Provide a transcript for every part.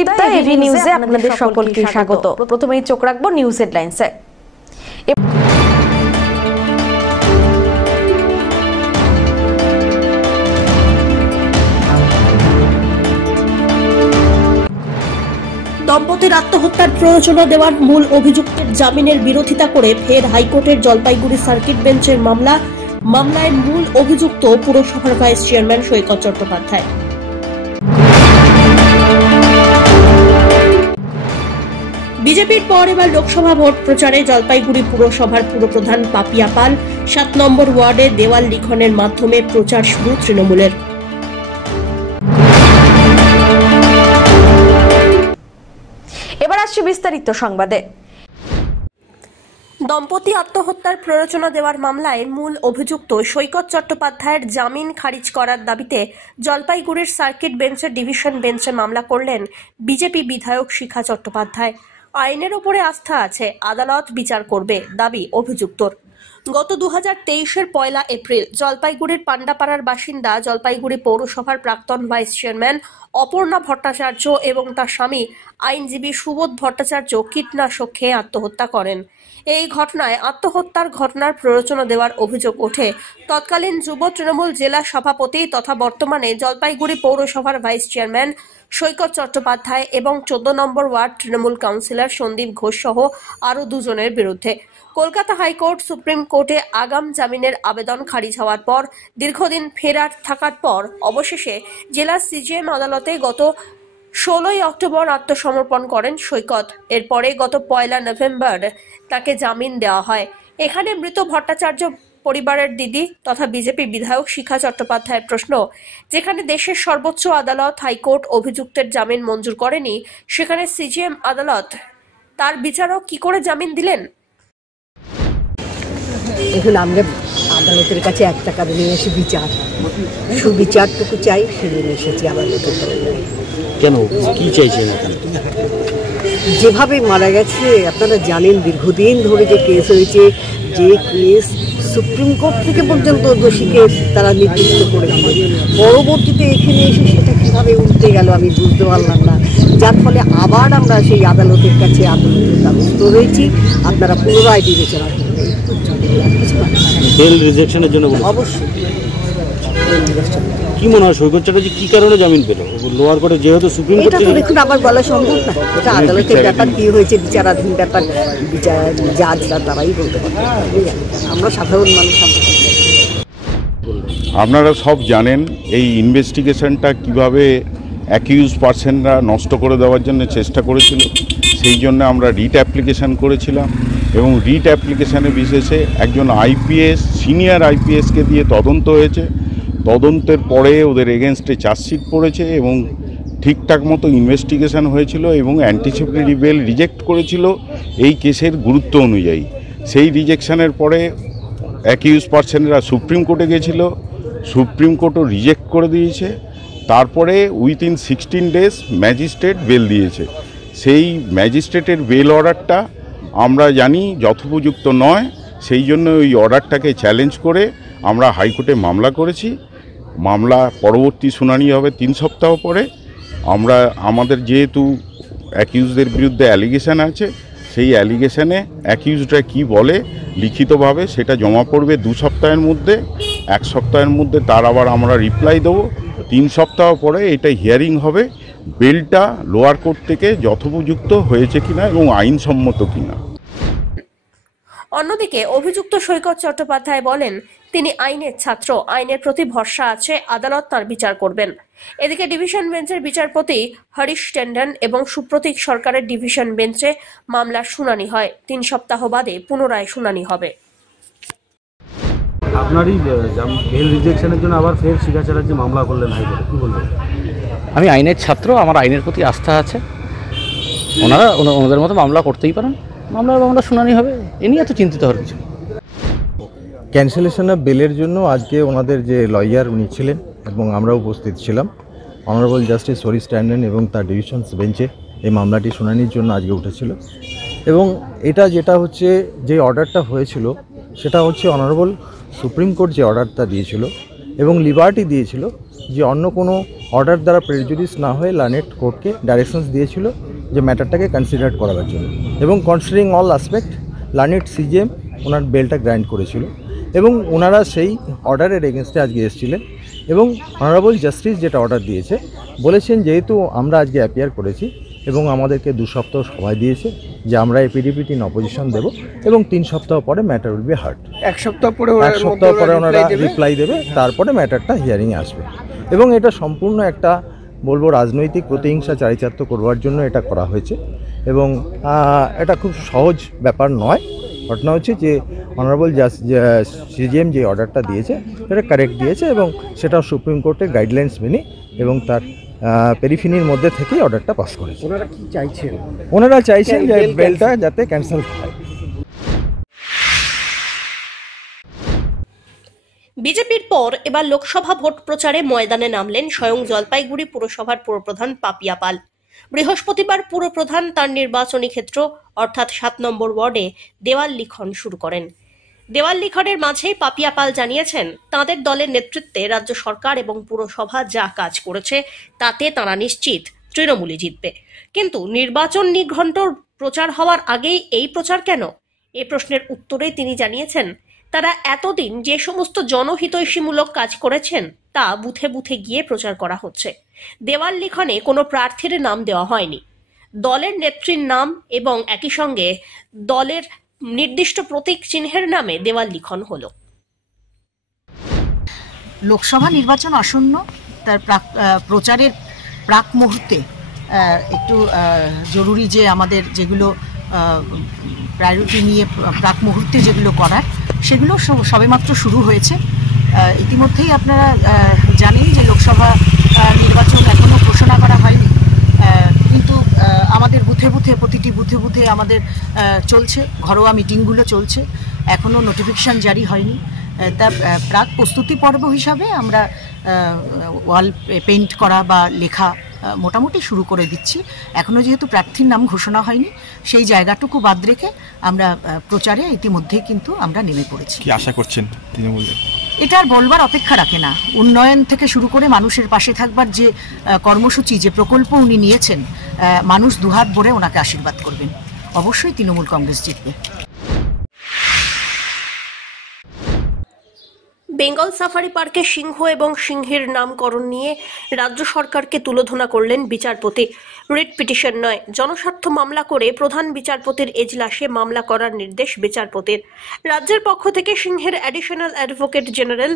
Sudipta, AV নিউজে আপনাদের সকলকে স্বাগত। প্রথমেই চোখ রাখবো নিউজ হেডলাইন্সে। দম্পতির আত্মহত্যার প্ররোচনা দেওয়ার মূল অভিযুক্তের জামিনের বিরোধিতা করে ফের হাইকোর্টের জলপাইগুড়ি সার্কিট বেঞ্চের মামলায় মূল অভিযুক্ত পুরসভার ভাইস চেয়ারম্যান সৈকত চট্টোপাধ্যায়। বিজেপির পর এবার লোকসভা ভোট প্রচারে জলপাইগুড়ি পুরসভার পুরপ্রধান পাপিয়া পাল ৭ নম্বর ওয়ার্ডে দেওয়াল লিখনের মাধ্যমে প্রচার শুরু তৃণমূলের। এবার আসছে বিস্তারিত সংবাদে। দম্পতি আত্মহত্যার প্ররোচনা দেওয়ার মামলায় মূল অভিযুক্ত সৈকত চট্টোপাধ্যায়ের জামিন খারিজ করার দাবিতে জলপাইগুড়ির সার্কিট বেঞ্চের ডিভিশন বেঞ্চে মামলা করলেন বিজেপি বিধায়ক শিখা চট্টোপাধ্যায়। আইনের ওপরে আস্থা আছে, আদালত বিচার করবে, দাবি অভিযুক্তর। গত 2023-এর 1 এপ্রিল জলপাইগুড়ির পান্ডাপাড়ার বাসিন্দা জলপাইগুড়ি পৌরসভার প্রাক্তন ভাইস চেয়ারম্যান অপর্ণা ভট্টাচার্য এবং তার স্বামী আইনজীবী সুবোধ ভট্টাচার্য কীটনাশক খেয়ে আত্মহত্যা করেন। এই ঘটনায় আত্মহত্যার ঘটনার প্ররোচনা দেওয়ার অভিযোগ ওঠে তৎকালীন যুব তৃণমূল জেলা সভাপতি তথা বর্তমানে জলপাইগুড়ি পৌরসভার ভাইস চেয়ারম্যান সৈকত চট্টোপাধ্যায় এবং 14 নম্বর ওয়ার্ড তৃণমূল কাউন্সিলর সন্দীপ ঘোষ সহ আরও 2 জনের বিরুদ্ধে। কলকাতা হাইকোর্ট সুপ্রিম কোর্টে আগাম জামিনের আবেদন খারিজ হওয়ার পর দীর্ঘদিন ফেরার থাকার পর অবশেষে জেলা সিজিএম আদালতে গত 16 অক্টোবর আত্মসমর্পণ করেন সৈকত। এরপরে গত 1 নভেম্বর তাকে জামিন দেওয়া হয়। এখানে মৃত ভট্টাচার্য পরিবারের দিদি তথা বিজেপি বিধায়ক শিখা চট্টোপাধ্যায়ের প্রশ্ন, যেখানে দেশের সর্বোচ্চ আদালত হাইকোর্ট অভিযুক্তের জামিন মঞ্জুর করেনি, সেখানে সিজিএম আদালত তার বিচারক কি করে জামিন দিলেন? দেখুন, আমরা আদালতের কাছে 1 টাকা নিয়ে এসে সুবিচারটুকু চাই, সেদিন এসেছি আদালতের। কেন, কি চাইছেন? যেভাবে মারা গেছে আপনারা জানেন, দীর্ঘদিন ধরে যে কেস হয়েছে, যে কেস সুপ্রিম কোর্ট থেকে পর্যন্ত দোষীকে তারা নির্দিষ্ট করেছিল, পরবর্তীতে এখানে এসে সেটা কীভাবে উল্টে গেল আমি বুঝতে পারলাম না। যার ফলে আবার আমরা সেই আদালতের কাছে আদালতের দ্বারস্থ হয়েছি, আপনারা পুনরায় বিবেচনা করবেন। বেল রিজেকশনের জন্য অবশ্যই কি মনে হয় সৈকত চ্যাটার্জি কি কারণে জামিন পেল? লোয়ার কোর্টে যেহেতু সুপ্রিম কোর্ট, এটা তো দেখুন আমার বলা সম্ভব না, এটা আদালতের ব্যাপার, কি হয়েছে বিচারাধীন ব্যাপার, জাজরা তারাই বলতে পারবে, আমরা সাধারণ মানুষ। আপনারা সব জানেন এই ইনভেস্টিগেশনটা কিভাবে অ্যাকিউজ পার্সনরা নষ্ট করে দেওয়ার জন্য চেষ্টা করেছিল। সেই জন্য আমরা রিট অ্যাপ্লিকেশান করেছিলাম এবং রিট অ্যাপ্লিকেশানে বিশেষে একজন আইপিএস, সিনিয়র আইপিএসকে দিয়ে তদন্ত হয়েছে। তদন্তের পরে ওদের এগেনস্টে চার্জশিট পড়েছে এবং ঠিকঠাক মতো ইনভেস্টিগেশন হয়েছিল এবং অ্যান্টিসিপেটরি বেল রিজেক্ট করেছিল এই কেসের গুরুত্ব অনুযায়ী। সেই রিজেকশানের পরে অ্যাকিউজ পার্সনরা সুপ্রিম কোর্টে গেছিল, সুপ্রিম কোর্টও রিজেক্ট করে দিয়েছে। তারপরে উইথিন 16 ডেজ ম্যাজিস্ট্রেট বেল দিয়েছে। সেই ম্যাজিস্ট্রেটের বেল অর্ডারটা আমরা জানি যথোপযুক্ত নয়, সেই জন্য ওই অর্ডারটাকে চ্যালেঞ্জ করে আমরা হাইকোর্টে মামলা করেছি। মামলা পরবর্তী শুনানি হবে 3 সপ্তাহ পরে। আমরা আমাদের যেহেতু অ্যাকিউজদের বিরুদ্ধে অ্যালিগেশন আছে, সেই অ্যালিগেশনে অ্যাকিউজরা কি বলে লিখিতভাবে সেটা জমা পড়বে 2 সপ্তাহের মধ্যে। 1 সপ্তাহের মধ্যে তার আবার আমরা রিপ্লাই দেবো। 3 সপ্তাহ পরে এটা হিয়ারিং হবে, বেলটা লোয়ার কোর্ট থেকে যথোপযুক্ত হয়েছে কিনা এবং আইনসম্মত কিনা। অন্যদিকে অভিযুক্ত সৈকত চট্টোপাধ্যায় বলেন, তিনি আইনের ছাত্র, আইনের প্রতি ভরসা আছে, আদালত তার বিচার করবেন। এদিকে ডিভিশন বেঞ্চের বিচারপতি হরিশ টেন্ডন এবং সুপ্রতীক সরকারের ডিভিশন বেঞ্চে মামলার শুনানি হয়। 3 সপ্তাহ বাদে পুনরায় শুনানি হবে। আপনারই বেল রিজেকশনের জন্য আবার ফের শিখা চ্যাটার্জি মামলা করলেন হাইকোর্টে, কি বলবেন? আমি আইনের ছাত্র, আমার আইনের প্রতি আস্থা আছে, ওনারা ওনাদের মতো মামলা করতেই পারেন, মামলা শুনানি হবে, এ নিয়ে এত চিন্তিত হওয়ার কিছু। ক্যান্সেলেশন অফ বেলের জন্য আজকে ওনাদের যে লয়ার উনি ছিলেন এবং আমরা উপস্থিত ছিলাম, অনারেবল জাস্টিস হরিশ ট্যান্ডন এবং তার ডিভিশনস বেঞ্চে এই মামলাটি শুনানির জন্য আজকে উঠেছিল। এবং এটা যেটা হচ্ছে যে অর্ডারটা হয়েছিল সেটা হচ্ছে অনারেবল সুপ্রিম কোর্ট যে অর্ডারটা দিয়েছিল এবং লিবার্টি দিয়েছিল যে অন্য কোনো অর্ডার দ্বারা প্রেজুডিস না হয়ে লার্নেড কোর্টকে ডাইরেকশনস দিয়েছিল যে ম্যাটারটাকে কনসিডার করার জন্য, এবং considering all aspect learned CGM ওনার বেলটা গ্র্যান্ট করেছিল, এবং ওনারা সেই অর্ডারের এগেনস্টে আজকে এসেছিলেন, এবং অনারেবল জাস্টিস যেটা অর্ডার দিয়েছে বলেছেন যেহেতু আমরা আজকে অ্যাপিয়ার করেছি এবং আমাদেরকে 2 সপ্তাহ সময় দিয়েছে যে আমরা এপিডিপিটি ইন অপোজিশন দেব, এবং 3 সপ্তাহ পরে ম্যাটার উইল বি হার্ড। 1 সপ্তাহ পরে ওনারা রিপ্লাই দেবে, তারপরে ম্যাটারটা হিয়ারিংয়ে আসবে। এবং এটা সম্পূর্ণ একটা বলবো রাজনৈতিক প্রতিহিংসা চারিতার্থ করবার জন্য এটা করা হয়েছে, এবং এটা খুব সহজ ব্যাপার নয়। ঘটনা হচ্ছে যে অনারেবল সিজিএম যে অর্ডারটা দিয়েছে সেটা কারেক্ট দিয়েছে, এবং সেটা সুপ্রিম কোর্টের গাইডলাইন্স মেনে এবং তার পেরিফিনির মধ্যে থেকেই অর্ডারটা পাস করেছে। ওনারা কি চাইছেন? ওনারা চাইছেন যে বেলটা যাতে ক্যান্সেল হয়। বিজেপির পর এবার লোকসভা ভোট প্রচারে ময়দানে নামলেন স্বয়ং জলপাইগুড়ি পুরসভার পুরপ্রধান পাপিয়া পাল। বৃহস্পতিবার পুরপ্রধান তার নির্বাচনী ক্ষেত্র অর্থাৎ 7 নম্বর ওয়ার্ডে দেওয়াল লিখন শুরু করেন। দেওয়াল লিখনের মাঝেই পাপিয়া পাল জানিয়েছেন তাঁদের দলের নেতৃত্বে রাজ্য সরকার এবং পুরসভা যা কাজ করেছে তাতে তাঁরা নিশ্চিত তৃণমূলই জিতবে। কিন্তু নির্বাচন নিঘণ্টর প্রচার হওয়ার আগেই এই প্রচার কেন? এই প্রশ্নের উত্তরে তিনি জানিয়েছেন তারা এতদিন যে সমস্ত জনহিতৈষীমূলক কাজ করেছেন তা বুথে বুথে গিয়ে প্রচার করা হচ্ছে। দেওয়াল লিখনে কোনো প্রার্থীর নাম দেওয়া হয়নি, দলের নেত্রীর নাম এবং একই সঙ্গে দলের নির্দিষ্ট প্রতীক চিহ্নের নামে দেওয়াল লিখন হলো। লোকসভা নির্বাচন আসন্ন, তার প্রচারের প্রাক মুহূর্তে একটু জরুরি যে আমাদের যেগুলো প্রায়োরিটি নিয়ে প্রাক মুহূর্তে যেগুলো করার সেগুলো সবেমাত্র শুরু হয়েছে। ইতিমধ্যেই আপনারা জানেন যে লোকসভা নির্বাচন এখনও ঘোষণা করা হয়নি, কিন্তু আমাদের বুথে বুথে প্রতিটি বুথে বুথে আমাদের চলছে, ঘরোয়া মিটিংগুলো চলছে, এখনও নোটিফিকেশান জারি হয়নি। তার প্রাক প্রস্তুতি পর্ব হিসাবে আমরা ওয়াল পেইন্ট করা বা লেখা মোটামুটি শুরু করে দিচ্ছি। এখনও যেহেতু প্রার্থীর নাম ঘোষণা হয়নি সেই জায়গাটুকু বাদ রেখে আমরা প্রচারে ইতিমধ্যেই কিন্তু আমরা নেমে পড়েছি। কি আশা করছেন তৃণমূলের? এটা আর বলবার অপেক্ষা রাখে না। উন্নয়ন থেকে শুরু করে মানুষের পাশে থাকবার যে কর্মসূচি, যে প্রকল্প উনি নিয়েছেন, মানুষ দুহাত ভরে ওনাকে আশীর্বাদ করবেন। অবশ্যই তৃণমূল কংগ্রেস জিতবে। বেঙ্গল সাফারি পার্কে সিংহ এবং সিংহের নামকরণ নিয়ে রাজ্য সরকারকে তুলোধনা করলেন বিচারপতি। রিট পিটিশন নয়, জনস্বার্থ মামলা করে প্রধান বিচারপতির এজলাসে মামলা করার নির্দেশ বিচারপতির। রাজ্যের পক্ষ থেকে সিংহের অ্যাডিশনাল অ্যাডভোকেট জেনারেল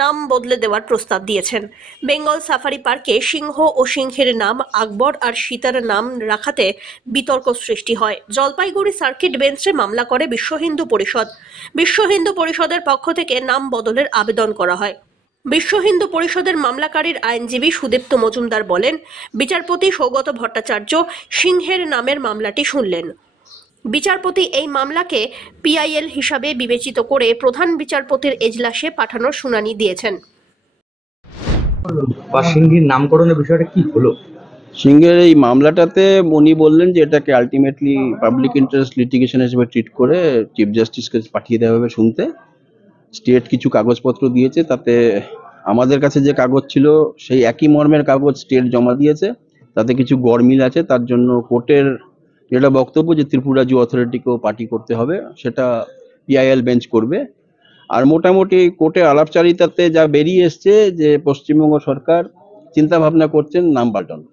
নাম বদলে দেওয়ার প্রস্তাব দিয়েছেন। বেঙ্গল সাফারি পার্কে সিংহ ও সিংহের নাম আকবর আর সীতার নাম রাখাতে বিতর্ক সৃষ্টি হয়। জলপাইগুড়ি সার্কিট বেঞ্চে মামলা করে বিশ্ব হিন্দু পরিষদ। বিশ্ব হিন্দু পরিষদের পক্ষ থেকে নাম বদলের আবেদন করা হয়। বিশ্ব হিন্দু পরিষদের মামলাকারীর আইনজীবী সুদীপ্ত মজুমদার বলেন, বিচারপতি সৌগত ভট্টাচার্য সিংহের নামের মামলাটি শুনলেন। বিচারপতি এই মামলাকে পিআইএল হিসাবে বিবেচিত করে প্রধান বিচারপতির এজলাসে পাঠানোর শুনানি দিয়েছেন। সিংহের নামকরণের বিষয়টা কি হলো? সিংহের এই মামলাটাতে উনি বললেন যে এটাকে আলটিমেটলি পাবলিক ইন্টারেস্ট লিটিগেশন হিসেবে ট্রিট করে চিফ জাস্টিসকে পাঠিয়ে দেওয়া হবে শুনতে। স্টেট কিছু কাগজপত্র দিয়েছে, তাতে আমাদের কাছে যে কাগজ ছিল সেই একই মর্মের কাগজ স্টেট জমা দিয়েছে, তাতে কিছু গড়মিল আছে। তার জন্য কোর্টের যেটা বক্তব্য যে ত্রিপুরা জু অথরিটিকেও পার্টি করতে হবে, সেটা পিআইএল বেঞ্চ করবে। আর মোটামুটি কোর্টে আলাপচারিতাতে যা বেরিয়ে এসছে যে পশ্চিমবঙ্গ সরকার চিন্তা ভাবনা করছেন নাম পাল্টানো।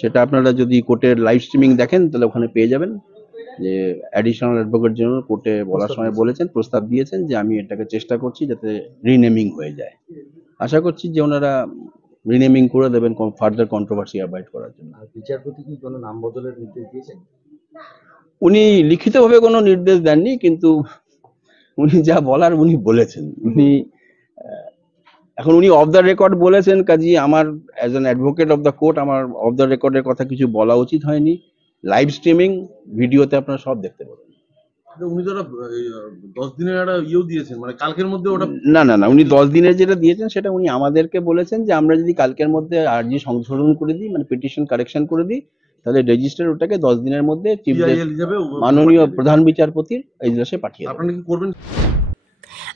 সেটা আপনারা যদি কোর্টের লাইভ স্ট্রিমিং দেখেন তাহলে ওখানে পেয়ে যাবেন যে অ্যাডিশনাল অ্যাডভোকেট জেনারেল কোর্টে বলার সময় বলেছেন, প্রস্তাব দিয়েছেন যে আমি এটাকে চেষ্টা করছি যাতে রিনেমিং হয়ে যায়। আশা করছি যে ওনারা রিনেমিং করে দেবেন ফার্দার কন্ট্রোভার্সি অ্যাভয়েড করার জন্য। বিচারপতি কি কোনো নাম বদলের নির্দেশ দিয়েছেন? উনি লিখিতভাবে কোনো নির্দেশ দেননি, কিন্তু উনি যা বলার উনি বলেছেন। উনি অফ দ্য রেকর্ড বলেছেন, কাজী আমার as an advocate of the court আমার অফ দ্য রেকর্ডের কথা কিছু বলা উচিত হয়নি। লাইভ স্ট্রিমিং ভিডিওতে আপনারা সব দেখতে পাবেন। উনি তো 10 দিনের একটা ইয়েও দিয়েছেন, মানে কালকের মধ্যে ওটা না উনি 10 দিনের যেটা দিয়েছেন সেটা উনি আমাদেরকে বলেছেন যে আমরা যদি কালকের মধ্যে আর্জি সংশোধন করে দিই, মানে পিটিশন কারেকশন করে দিই, তাহলে রেজিস্টার ওটাকে 10 দিনের মধ্যে চিফ মাননীয় প্রধান বিচারপতির এজলাসে পাঠিয়ে দেবেন। আপনারা কি করবেন?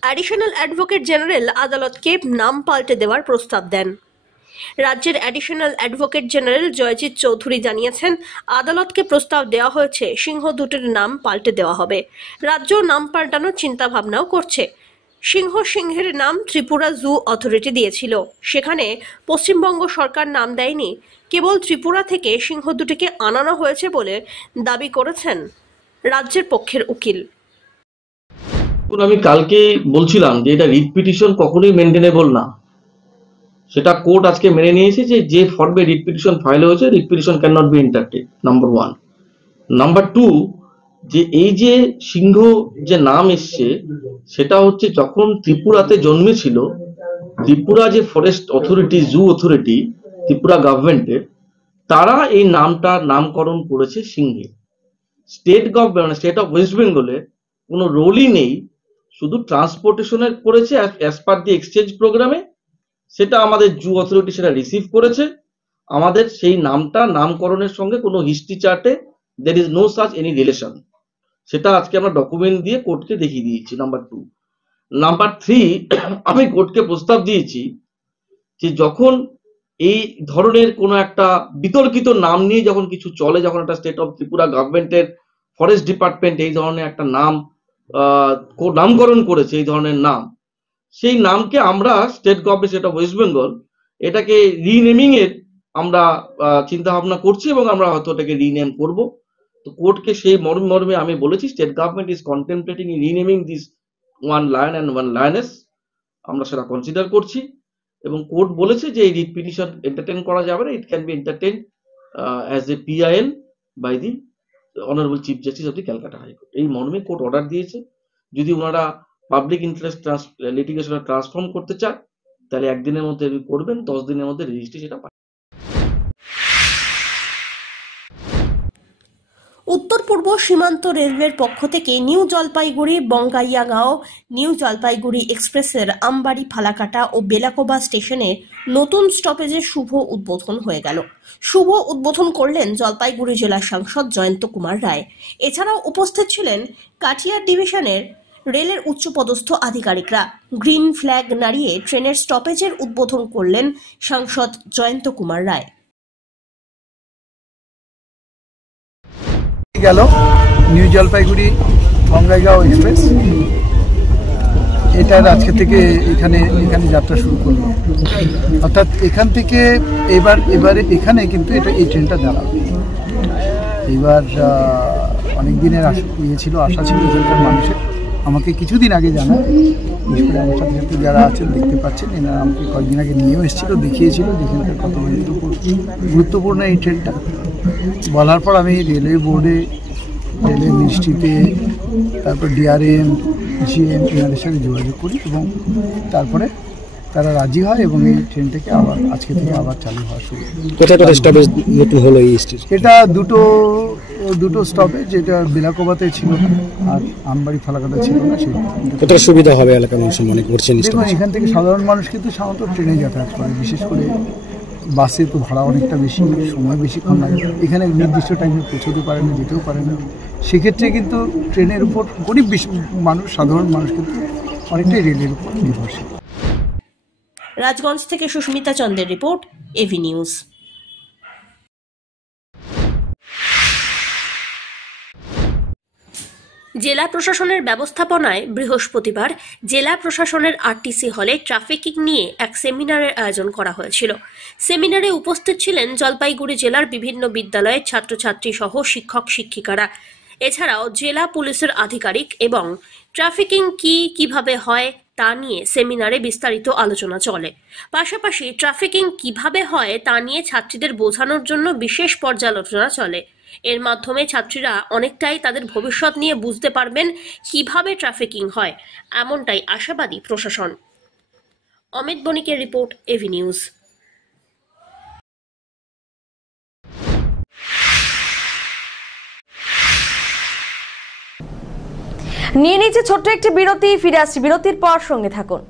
অ্যাডিশনাল অ্যাডভোকেট জেনারেল আদালতকে নাম পাল্টে দেওয়ার প্রস্তাব দেন। রাজ্যের additional advocate general Joyjit Chowdhury জানিয়েছেন, আদালতকে প্রস্তাব দেওয়া হয়েছে সিংহ দুটির নাম পাল্টে দেওয়া হবে। রাজ্য নাম পাল্টানোর চিন্তা ভাবনাও করছে। সিংহের নাম ত্রিপুরা জু অথরিটি দিয়েছিল, সেখানে পশ্চিমবঙ্গ সরকার নাম দেয়নি, কেবল ত্রিপুরা থেকে সিংহ দুটিকে আনানো হয়েছে বলে দাবি করেছেন রাজ্যের পক্ষের উকিল। আমি কালকে বলছিলাম যে এটা রিট পিটিশন কখনোই মেনটেনেবল না, সেটা কোর্ট আজকে মেনে নিয়েছে যে ফর্মে রিট পিটিশন ফাইল হয়েছে, writ petition can not be entertained, number 1। Number 2, যে এই যে সিংহ যে নাম এসছে সেটা হচ্ছে যখন ত্রিপুরাতে জন্মেছিল, ত্রিপুরা যে forest authority, zoo authority, Tripura গভর্নমেন্টের, তারা এই নামটা নামকরণ করেছে সিংহে। State government, state of West বেঙ্গলে কোনো রোলই নেই, শুধু ট্রান্সপোর্টেশনের করেছে অ্যাজ পার দি এক্সচেঞ্জ প্রোগ্রামে, সেটা আমাদের জু অথরিটি সেটা রিসিভ করেছে। আমাদের সেই নামটা নামকরণের সঙ্গে কোনো হিস্ট্রি চার্টে there is no such any relation, সেটা আজকে আমরা ডকুমেন্ট দিয়ে কোর্টকে দেখিয়ে দিয়েছি। নাম্বার 2। নাম্বার 3, আমি কোর্টকে প্রস্তাব দিয়েছি যে যখন এই ধরনের কোনো একটা বিতর্কিত নাম নিয়ে যখন কিছু চলে, যখন একটা স্টেট অফ ত্রিপুরা গভর্নমেন্টের ফরেস্ট ডিপার্টমেন্ট এই ধরনের একটা নামকরণ করেছে, এই ধরনের নাম, সেই নামকে আমরা state government, state of West Bengal, এটাকে রিনেমিং এর আমরা চিন্তা ভাবনা করছি এবং আমরা হয়তো এটাকে রিনেম করব। তো কোর্টকে সেই মর্মে আমি বলেছি state government is contemplating renaming this one lion and one lioness, আমরা সেটা কনসিডার করছি। এবং কোর্ট বলেছে যে এই রিট পিটিশন এন্টারটেইন করা যাবে না, it can be entertained as a PIL by the honourable chief justice of the Calcutta high court. এই মর্মে কোর্ট অর্ডার দিয়েছে। যদি ওনারা পাবলিক ইন্টারেস্ট লিটিগেশনে ট্রান্সফর্ম করতে চায় তাহলে 1 দিনের মধ্যে করবেন, 10 দিনের মধ্যে রেজিস্ট্রি সেটা। উত্তর পূর্ব সীমান্ত রেলওয়ের পক্ষ থেকে নিউ জলপাইগুড়ি বঙ্গাইয়াগাঁও নিউ জলপাইগুড়ি এক্সপ্রেসের আমবাড়ি ফালাকাটা ও বেলাকোবা স্টেশনে নতুন স্টপেজের শুভ উদ্বোধন হয়ে গেল। শুভ উদ্বোধন করলেন জলপাইগুড়ি জেলা সাংসদ জয়ন্ত কুমার রায়। এছাড়াও উপস্থিত ছিলেন কাটিয়ার ডিভিশনের রেলের উচ্চপদস্থ আধিকারিকরা। গ্রিন ফ্ল্যাগ নাড়িয়ে ট্রেনের স্টপেজের উদ্বোধন করলেন সাংসদ জয়ন্ত কুমার রায়। গেল নিউ জলপাইগুড়ি বঙ্গাইগাঁও এক্সপ্রেস, এটার আজকে থেকে এখানে যাত্রা শুরু করলো। অর্থাৎ এখান থেকে এবারে এখানে কিন্তু এই ট্রেনটা দাঁড়াবে। এবার অনেক দিনের আশা ছিল এখানকার মানুষের। আমাকে কিছুদিন আগে জানায়, বিশেষ করে আমার সাথে সাথে যারা আছেন দেখতে পাচ্ছেন, এনারা আমাকে কয়েকদিন আগে নিয়েও এসেছিল, দেখিয়েছিল যেখানকার কত গুরুত্বপূর্ণ এই ট্রেনটা। বলার পর আমি রেলওয়ে বোর্ডে, রেলওয়ে মিনিস্ট্রিতে, তারপর DRM, GM এনাদের সাথে যোগাযোগ করি এবং তারপরে তারা রাজি হয় এবং এই ট্রেনটাকে আজকে থেকে আবার চালু হওয়া শুরু। কোথায় স্টপেজ নতুন হলো এই স্টেশন? এটা দুটো স্টপেজ, যেটা বেলাকোবাতে ছিল আর আমবাড়ি ফালাকাটা ছিল না। কতটা সুবিধা হবে এলাকার মানুষ মনে করছেন? দেখুন, এখান থেকে সাধারণ মানুষ কিন্তু সাধারণত ট্রেনে যাতায়াত করে, বিশেষ করে বাসে তো ভাড়া অনেকটা বেশি, সময় বেশিক্ষণ লাগে, এখানে নির্দিষ্ট টাইমে পৌঁছতে পারে না, যেতেও পারে না। সেক্ষেত্রে কিন্তু ট্রেনের উপর গরিব মানুষ, সাধারণ মানুষ কিন্তু অনেকটাই রেলের উপর নির্ভরশীল। রাজগঞ্জ থেকে সুস্মিতা চন্দ্রের রিপোর্ট, AV নিউজ। জেলা প্রশাসনের ব্যবস্থাপনায় বৃহস্পতিবার জেলা প্রশাসনের RTC হলে ট্রাফিকিং নিয়ে এক সেমিনারের আয়োজন করা হয়েছিল। সেমিনারে উপস্থিত ছিলেন জলপাইগুড়ি জেলার বিভিন্ন বিদ্যালয়ের ছাত্রছাত্রী সহ শিক্ষক শিক্ষিকারা। এছাড়াও জেলা পুলিশের আধিকারিক এবং ট্রাফিকিং কিভাবে হয় তা নিয়ে সেমিনারে বিস্তারিত আলোচনা চলে। পাশাপাশি ট্রাফিকিং কিভাবে হয় তা নিয়ে ছাত্রীদের বোঝানোর জন্য বিশেষ পর্যালোচনা চলে। এর মাধ্যমে ছাত্রীরা অনেকটাই তাদের ভবিষ্যৎ নিয়ে বুঝতে পারবেন কিভাবে ট্রাফিকিং হয়, এমনটাই আশাবাদী প্রশাসন। অমিত বণিকের রিপোর্ট, AV নিউজ। নিয়ে নিচ্ছে ছোট্ট একটি বিরতি, ফিরে আসছি বিরতির পর, সঙ্গে থাকুন।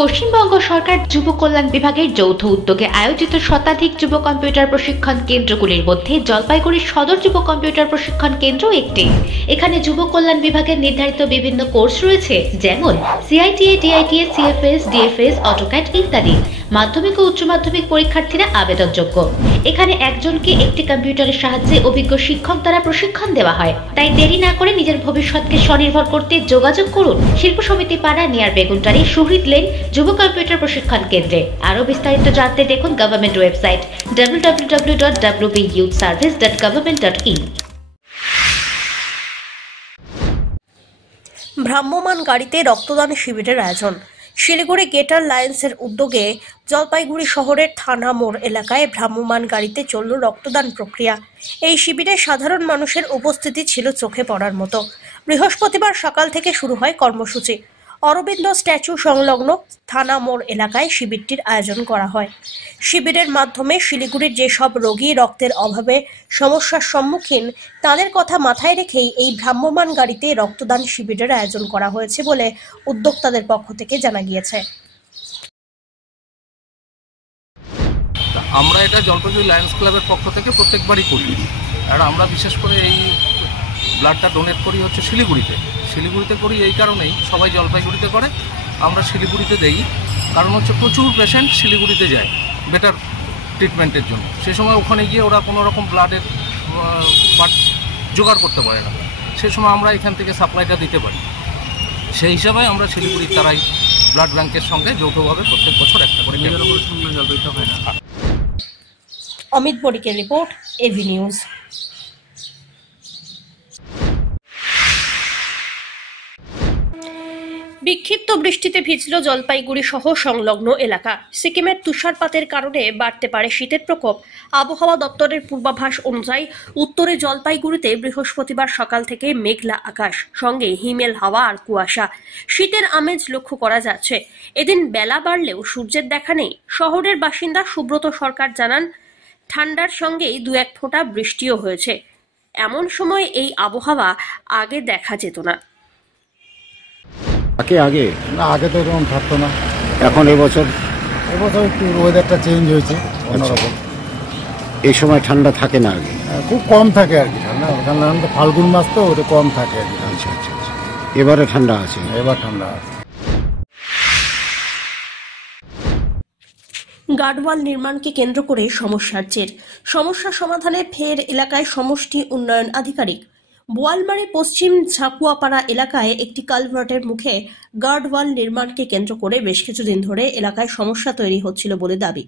পশ্চিমবঙ্গ সরকার যুব কল্যাণ বিভাগের যৌথ উদ্যোগে আয়োজিত শতাধিক যুব কম্পিউটার প্রশিক্ষণ কেন্দ্রগুলির মধ্যে জলপাইগুড়ি সদর যুব কম্পিউটার প্রশিক্ষণ কেন্দ্র একটি। এখানে যুব কল্যাণ বিভাগের নির্ধারিত বিভিন্ন কোর্স রয়েছে, যেমন সিআইটিএ, ডিআইটিএ, সিএফএস, ডিএফএস, অটোক্যাড ইত্যাদি। মাধ্যমিক ও উচ্চ মাধ্যমিক পরীক্ষার্থীরা আবেদনযোগ্য। এখানে একজনকে একটি কম্পিউটারের সাহায্যে অভিজ্ঞ শিক্ষক দ্বারা প্রশিক্ষণ দেওয়া হয়। তাই দেরি না করে নিজের ভবিষ্যৎকে স্বনির্ভর করতে যোগাযোগ করুন শিল্প সমিতি পাড়া, নিয়ার বেগুনটারি, শহীদ লেন যুব কম্পিউটার প্রশিক্ষণ কেন্দ্রে। আরও বিস্তারিত জানতে দেখুন গভর্নমেন্ট ওয়েবসাইট www.wbyouthservice.government.in। ভ্রাম্যমাণ গাড়িতে রক্তদান শিবিরের আয়োজন। শিলিগুড়ি গেটার লায়েন্সের উদ্যোগে জলপাইগুড়ি শহরের থানা মোড় এলাকায় ভ্রাম্যমাণ গাড়িতে চলল রক্তদান প্রক্রিয়া। এই শিবিরে সাধারণ মানুষের উপস্থিতি ছিল চোখে পড়ার মতো। বৃহস্পতিবার সকাল থেকে শুরু হয় কর্মসূচি। অরবিন্দ স্ট্যাচু সংলগ্ন থানা মোড় এলাকায় শিবিরটির আয়োজন করা হয়। শিবিরের মাধ্যমে শিলিগুড়ির যেসব রোগী রক্তের অভাবে সমস্যার সম্মুখীন, তাদের কথা মাথায় রেখেই এই ভ্রাম্যমাণ গাড়িতে রক্তদান শিবিরের আয়োজন করা হয়েছে বলে উদ্যোক্তাদের পক্ষ থেকে জানা গিয়েছে। আমরা এটা জলপাইগুড়ি লায়ন্স ক্লাবের পক্ষ থেকে প্রত্যেকবারই করি। আর আমরা বিশেষ করে এই ব্লাডটা ডোনেট করি হচ্ছে শিলিগুড়িতে করি। এই কারণেই সবাই জলপাইগুড়িতে করে, আমরা শিলিগুড়িতে দেই। কারণ হচ্ছে প্রচুর পেশেন্ট শিলিগুড়িতে যায় বেটার ট্রিটমেন্টের জন্য। সে সময় ওখানে গিয়ে ওরা কোনো রকম ব্লাডের জোগাড় করতে পারে না, সে সময় আমরা এখান থেকে সাপ্লাইটা দিতে পারি। সেই হিসাবে আমরা শিলিগুড়ির তারাই ব্লাড ব্যাংকের সঙ্গে যৌথভাবে প্রত্যেক বছর একটা করে হয় না। অমিত বড়িকের রিপোর্ট, এভি নিউজ। বিক্ষিপ্ত বৃষ্টিতে ভিজল জলপাইগুড়ি সহ সংলগ্ন এলাকা। সিকিমের তুষারপাতের কারণে বাড়তে পারে শীতের প্রকোপ। আবহাওয়া দপ্তরের পূর্বাভাস অনুযায়ী উত্তরে জলপাইগুড়িতে বৃহস্পতিবার সকাল থেকে মেঘলা আকাশ, সঙ্গে হিমেল হাওয়া আর কুয়াশা। শীতের আমেজ লক্ষ্য করা যাচ্ছে। এদিন বেলা বাড়লেও সূর্যের দেখা নেই। শহরের বাসিন্দা সুব্রত সরকার জানান, ঠান্ডার সঙ্গেই দু এক ফোঁটা বৃষ্টিও হয়েছে। এমন সময় এই আবহাওয়া আগে দেখা যেত না। আগে তো এরকম থাকতো না। এখন এবছর একটু ওয়েদারটা চেঞ্জ হয়েছে অন্যরকম। এই সময় ঠান্ডা থাকে না, আগে খুব কম থাকে আর কি ঠান্ডা। ফাল্গুন মাস তো ওটা কম থাকে আর কি। আচ্ছা। এবারে ঠান্ডা আছে, ঠান্ডা আছে। গার্ডওয়াল নির্মাণকে কেন্দ্র করে সমস্যার জের। সমস্যা সমাধানে ফের এলাকায় সমষ্টি উন্নয়ন আধিকারিক। বোয়ালমারি পশ্চিম ঝাকুয়াপাড়া এলাকায় একটি কালভার্টের মুখে গার্ডওয়াল নির্মাণকে কেন্দ্র করে বেশ কিছুদিন ধরে এলাকায় সমস্যা তৈরি হচ্ছিল বলে দাবি।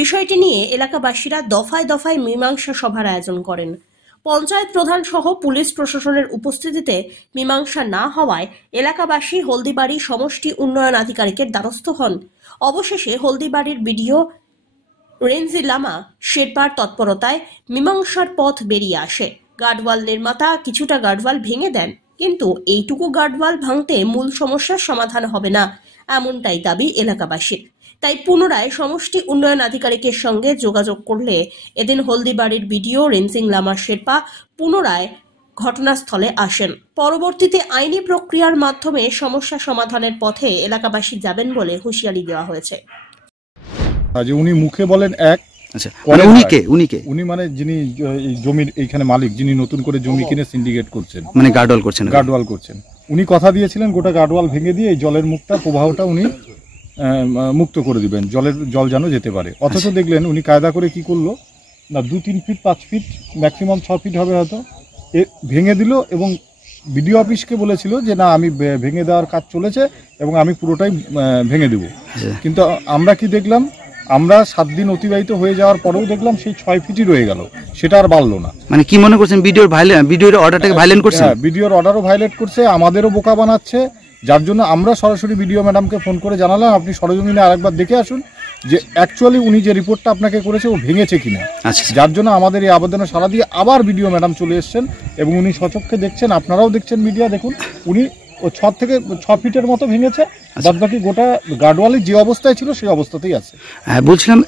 বিষয়টি নিয়ে এলাকাবাসীরা দফায় দফায় মীমাংসা সভার আয়োজন করেন। পঞ্চায়েত প্রধান সহ পুলিশ প্রশাসনের উপস্থিতিতে মীমাংসা না হওয়ায় এলাকাবাসী হলদিবাড়ি সমষ্টি উন্নয়ন আধিকারিকের দ্বারস্থ হন। অবশেষে হলদিবাড়ির বিডিও রেঞ্জি লামা শেরপার তৎপরতায় মীমাংসার পথ বেরিয়ে আসে। গার্ডওয়াল নির্মাতা কিছুটা গার্ডওয়াল ভেঙে দেন, কিন্তু এইটুকু গার্ডওয়াল ভাঙতে মূল সমস্যার সমাধান হবে না, এমনটাই দাবি এলাকাবাসীর। তাই পুনরায় সমষ্টি উন্নয়ন আধিকারিকের সঙ্গে যোগাযোগ করলে এদিন হলদিবাড়ির বিডিও রেঞ্জিং লামা শেরপা পুনরায় ঘটনাস্থলে আসেন। পরবর্তীতে আইনি প্রক্রিয়ার মাধ্যমে সমস্যা সমাধানের পথে এলাকাবাসী যাবেন বলে হুঁশিয়ারি দেওয়া হয়েছে। উনি মুখে বলেন এক, উনি মানে যিনি জমির এইখানে মালিক, যিনি নতুন করে জমি কিনে সিন্ডিকেট করছেন, মানে গার্ডওয়াল করছেন, উনি কথা দিয়েছিলেন গোটা গার্ডওয়াল ভেঙে দিয়ে এই জলের মুখটা, প্রবাহটা উনি মুক্ত করে দিবেন, জল যেন যেতে পারে। অথচ দেখলেন উনি কায়দা করে কি করলো না, 2-3 ফিট 5 ফিট ম্যাক্সিমাম 6 ফিট হবে হয়তো, ভেঙে দিল এবং বিডিও অফিসকে বলেছিল যে না আমি ভেঙে দেওয়ার কাজ চলেছে এবং আমি পুরোটাই ভেঙে দেব। কিন্তু আমরা কি দেখলাম, আমরা 7 দিন অতিবাহিত হয়ে যাওয়ার পরেও দেখলাম সেই 6 ফিটই রয়ে গেল, সেটা আর বাড়লো না। মানে কি মনে করছেন, ভিডিওর অর্ডারটাকে ভায়োলেট করছে? হ্যাঁ, ভিডিওর অর্ডারও ভায়োলেট করছে, আমাদেরও বোকা বানাচ্ছে। যার জন্য আমরা সরাসরি ভিডিও ম্যাডামকে ফোন করে জানালাম আপনি সরজমিনে আরেকবার দেখে আসুন যে অ্যাকচুয়ালি উনি যে রিপোর্টটা আপনাকে করেছে ও ভেঙেছে কিনা। যার জন্য আমাদের এই আবেদনে সাড়া দিয়ে আবার ভিডিও ম্যাডাম চলে এসছেন এবং উনি সচক্ষে দেখছেন, আপনারাও দেখছেন মিডিয়া, দেখুন উনি ও 6 থেকে 6 ফিটের মতো ভেঙেছে, বাদ বাকি গোটা গার্ডওয়ালের যে অবস্থায় ছিল সেই অবস্থাতেই আছে। বলছিলাম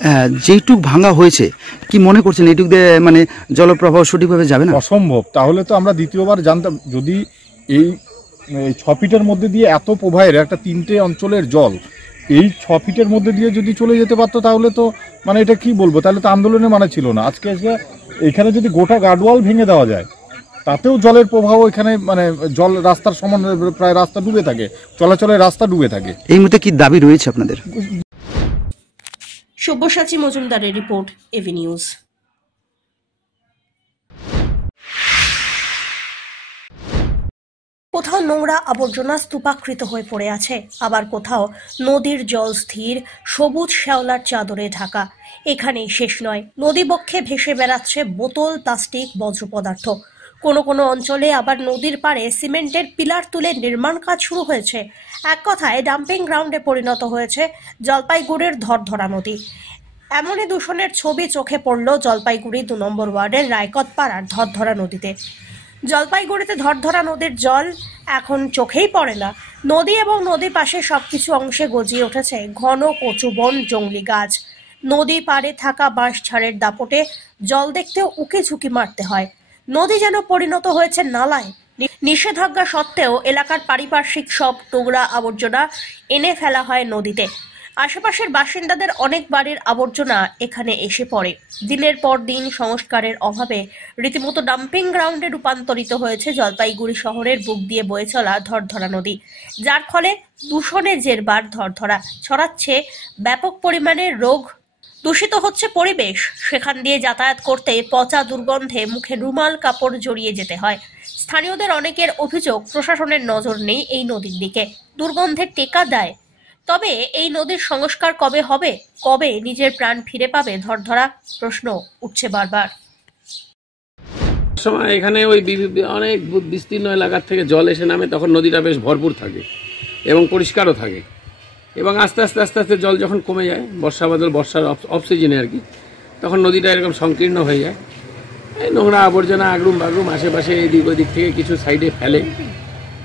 যেইটুক ভাঙা হয়েছে কি মনে করছেন এইটুক দিয়ে মানে জলপ্রবাহ সঠিকভাবে যাবে না? অসম্ভব। তাহলে তো আমরা দ্বিতীয়বার জানতাম, যদি এই 6 ফিটের মধ্যে দিয়ে এত প্রবাহের একটা 3টে অঞ্চলের জল এই 6 ফিটের মধ্যে দিয়ে যদি চলে যেতে পারতো তাহলে তো মানে এটা কি বলবো, তাহলে তো আন্দোলনের মানে ছিল না। আজকে এখানে যদি গোটা গার্ডওয়াল ভেঙে দেওয়া যায় তাতেও জলের প্রভাব এখানে মানে জল রাস্তার সমান প্রায় রাস্তা ডুবে থাকে, চলাচলের রাস্তা ডুবে থাকে। এই মুহূর্তে কি দাবি রয়েছে আপনাদের? সব্যসাচী মজুমদারের রিপোর্ট, এভি নিউজ। কোথাও নোংরা আবর্জনা স্তূপাকৃত হয়ে পড়ে আছে, আবার কোথাও নদীর জল স্থির সবুজ শ্যাওলার চাদরে ঢাকা। এখানেই শেষ নয়, নদীবক্ষে ভেসে বেড়াচ্ছে বোতল, প্লাস্টিক, বর্জ্য পদার্থ। কোনো কোনো অঞ্চলে আবার নদীর পাড়ে সিমেন্টের পিলার তুলে নির্মাণ কাজ শুরু হয়েছে। এক কথায় ডাম্পিং গ্রাউন্ডে পরিণত হয়েছে জলপাইগুড়ির ধরধরা নদী। এমনই দূষণের ছবি চোখে পড়ল জলপাইগুড়ি 2 নম্বর ওয়ার্ডের রায়কত পাড়ার ধরধরা নদীতে। জলপাইগুড়িতে ধরধরা নদীর জল এখন চোখেই পড়ে না। নদী এবং নদী পাশে সবকিছু অংশে গজিয়ে উঠেছে ঘন কচু বন, জংলি গাছ। নদী পাড়ে থাকা বাঁশঝাড়ের দাপটে জল দেখতেও উকি ঝুঁকি মারতে হয়। নদী যেন পরিণত হয়েছে নালায়। নিষেধাজ্ঞা সত্ত্বেও এলাকার পারিপার্শ্বিক সব নোংরা আবর্জনা এনে ফেলা হয় নদীতে। আশেপাশের বাসিন্দাদের অনেক বাড়ির আবর্জনা এখানে এসে পড়ে। দিনের পর দিন সংস্কারের অভাবে রীতিমতো ডাম্পিং গ্রাউন্ডে রূপান্তরিত হয়েছে জলপাইগুড়ি শহরের বুক দিয়ে বয়ে চলা ধরধরা নদী, যার ফলে দূষণে জেরবার ধরধরা, ছড়াচ্ছে ব্যাপক পরিমাণে রোগ, দূষিত হচ্ছে পরিবেশ। সেখান দিয়ে যাতায়াত করতে পচা দুর্গন্ধে মুখে রুমাল কাপড় জড়িয়ে যেতে হয়। স্থানীয়দের অনেকের অভিযোগ প্রশাসনের নজর নেই এই নদীর দিকে, দুর্গন্ধে টেকা দেয়। তবে এই নদীর সংস্কার কবে হবে, কবে নিজের প্রাণ ফিরে পাবে ধরধরা, প্রশ্ন উঠছে বারবার। সময় এখানে ওই অনেক বিস্তীর্ণ এলাকার থেকে জল এসে নামে, তখন নদীটা বেশ ভরপুর থাকে এবং পরিষ্কারও থাকে। এবং আস্তে আস্তে আস্তে আস্তে জল যখন কমে যায়, বর্ষার অফ সিজনে আর কি, তখন নদীটা এরকম সংকীর্ণ হয়ে যায়। এই নোংরা আবর্জনা আগরুম বাগরুম আশেপাশে এদিক ওদিক থেকে কিছু সাইডে ফেলে,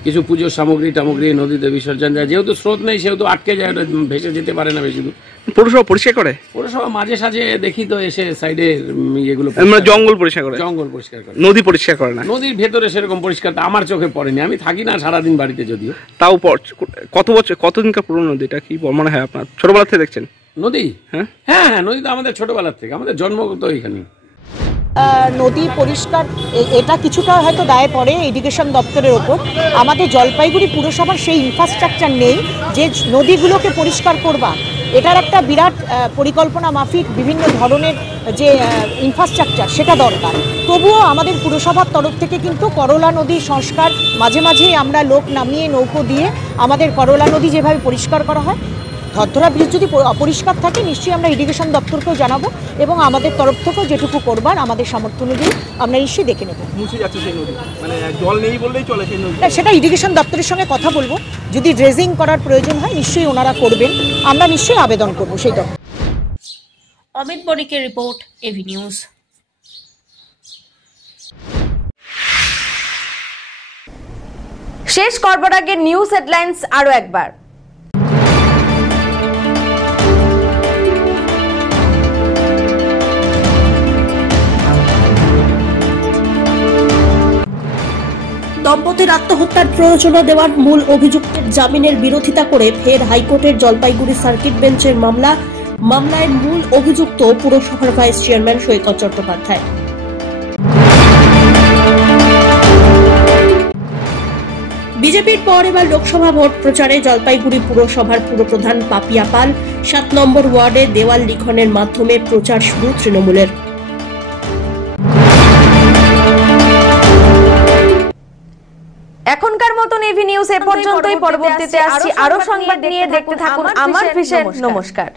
কিছু পুজোর সামগ্রী নদীতে বিসর্জন যায়। যেহেতু স্রোত নেই সেহেতু আটকে যায়, ওটা ভেসে যেতে পারে না বেশি দূর। পৌরসভা পরিষ্কার করে? পৌরসভা মাঝে সাঝে দেখি তো এসে সাইডে এগুলো জঙ্গল পরিষ্কার করে, জঙ্গল পরিষ্কার করে, নদী পরিষ্কার করে না। নদীর ভেতরে সেরকম পরিষ্কার আমার চোখে পড়েনি, আমি থাকি না সারাদিন বাড়িতে। যদিও তাও কতদিনকার পুরনো নদী, এটা কি মনে হয় আপনার? ছোটবেলা থেকে দেখছেন নদী? হ্যাঁ হ্যাঁ হ্যাঁ, নদী তো আমাদের ছোটবেলার থেকে, আমাদের জন্মগত এখানে। নদী পরিষ্কার এটা কিছুটা হয়তো দায়ে পড়ে ইরিগেশন দপ্তরের ওপর। আমাদের জলপাইগুড়ি পুরসভার সেই ইনফ্রাস্ট্রাকচার নেই যে নদীগুলোকে পরিষ্কার করবা। এটার একটা বিরাট পরিকল্পনা মাফিক বিভিন্ন ধরনের যে ইনফ্রাস্ট্রাকচার সেটা দরকার। তবুও আমাদের পুরসভার তরফ থেকে কিন্তু করলা নদী সংস্কার, মাঝে মাঝেই আমরা লোক নামিয়ে নৌকো দিয়ে আমাদের করলা নদী যেভাবে পরিষ্কার করা হয়, ধরধরা ব্রিজ যদি অপরিষ্কার থাকে নিশ্চয়ই আমরা ইরিগেশন দপ্তরকেও জানাবো এবং আমাদের তরফ থেকেও যেটুকু করবার আমাদের সামর্থ্য অনুযায়ী আমরা নিশ্চয়ই দেখে নেব। সেটা ইরিগেশন দপ্তরের সঙ্গে কথা বলবো, যদি ড্রেজিং করার প্রয়োজন হয় নিশ্চয়ই ওনারা করবেন, আমরা নিশ্চয়ই আবেদন করবো সেই দপ্তর। অমিত বণিকের রিপোর্ট, এভি নিউজ। শেষ করবার আগে নিউজ হেডলাইন্স আরো একবার। দম্পতির আত্মহত্যার প্ররোচনা দেওয়ার মূল অভিযুক্তের জামিনের বিরোধিতা করে ফের হাইকোর্টের জলপাইগুড়ি সার্কিট বেঞ্চের মামলায় মূল অভিযুক্ত পুরসভার ভাইস চেয়ারম্যান সৈকত চট্টোপাধ্যায়। বিজেপির পর এবার লোকসভা ভোট প্রচারে জলপাইগুড়ি পুরসভার পুরপ্রধান পাপিয়া পাল 7 নম্বর ওয়ার্ডে দেওয়াল লিখনের মাধ্যমে প্রচার শুরু তৃণমূলের। এখনকার মতন এভি নিউজ এ পর্যন্তই। পরবর্তীতে আসছি আরো সংবাদ নিয়ে, দেখতে থাকুন আমার ভিশন। নমস্কার।